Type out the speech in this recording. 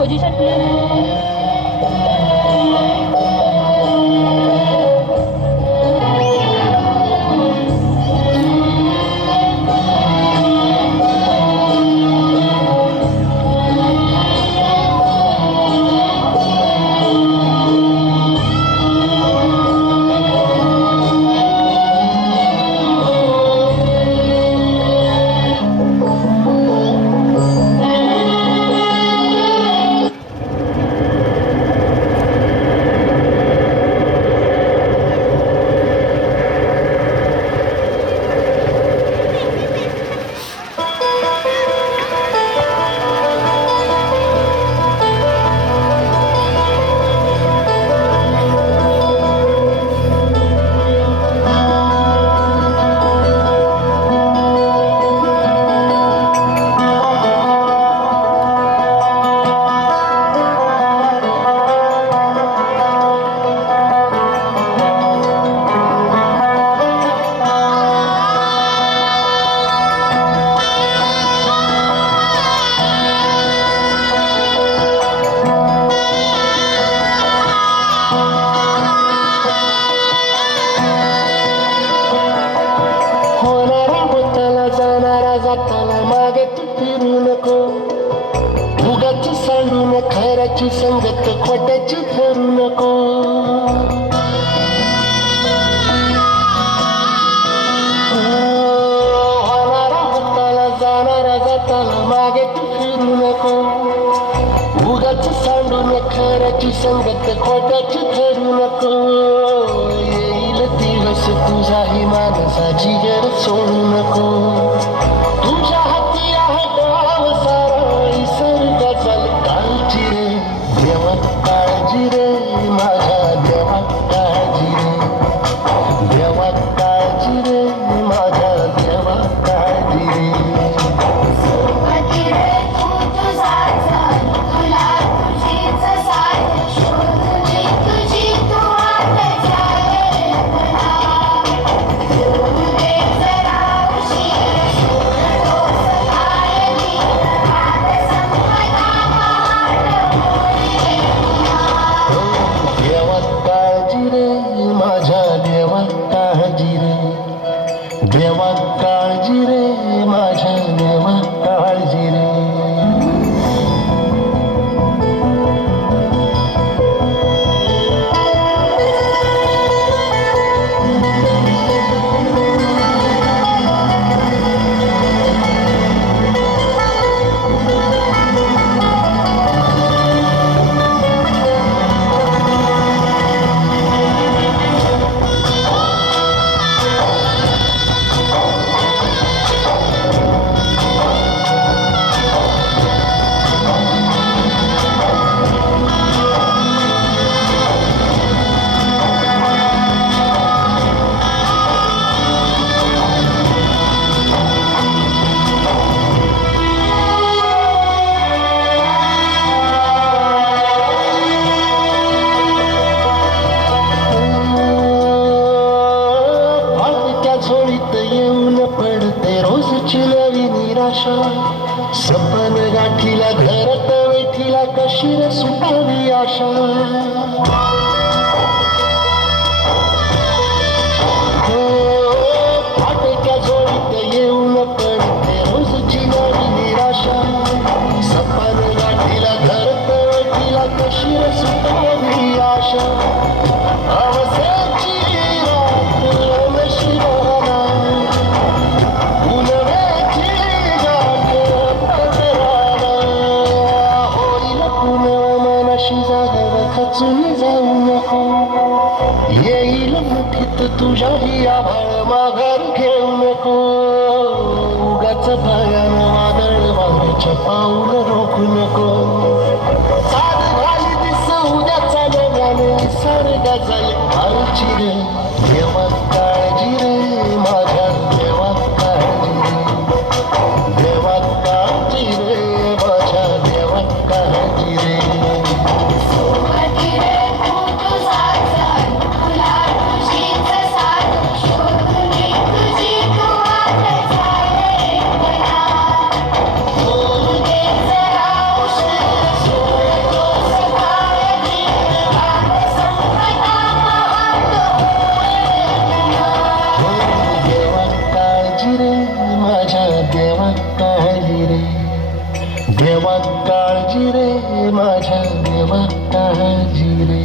Position please. खऱ्याची संगत खोट्याची करू नको. होणारा होताला जाणारा जाताला मागे तू फिरू नको. उगाच सांडून खऱ्याची संगत खोट्याची करू नको. येईल दिवस तुझाही माणसाची गर सोडू नको. तुझ्या हाती आहे गाव सारा निसर्गाचा काळजी रे देवा काळजी रे माझ्या देवा काळजी रे देवा काळजी रे माझ्या देवा काळजी रे. देवा काळजी रे माझ्या देवा काळजी रे. सपन गाठीला घरात वेठीला कशी रे सुटावी आशा. फाटक्या जोडीत येऊन पडते रोजची नवी निराशा. सपन गाठीला घरात वेठीला कशी रे सुटावी आशा. अवसेची रात नशिबाला खचून जाऊ नको. येईल मुठीत तुझ्याही आभाळ माघार घेऊ नको. उगाच भयानं वादळ वाऱ्याच्या पाऊल रोखू नको. साध घाली दिस उद्याचा नव्याने निसर्गा झाले आळची रे देवा काळजी रे माझ्या देवा काळजी रे देवा काळजी रे माझ्या देवा काळजी रे. देवा काळजी रे माझ्या देवा काळजी रे.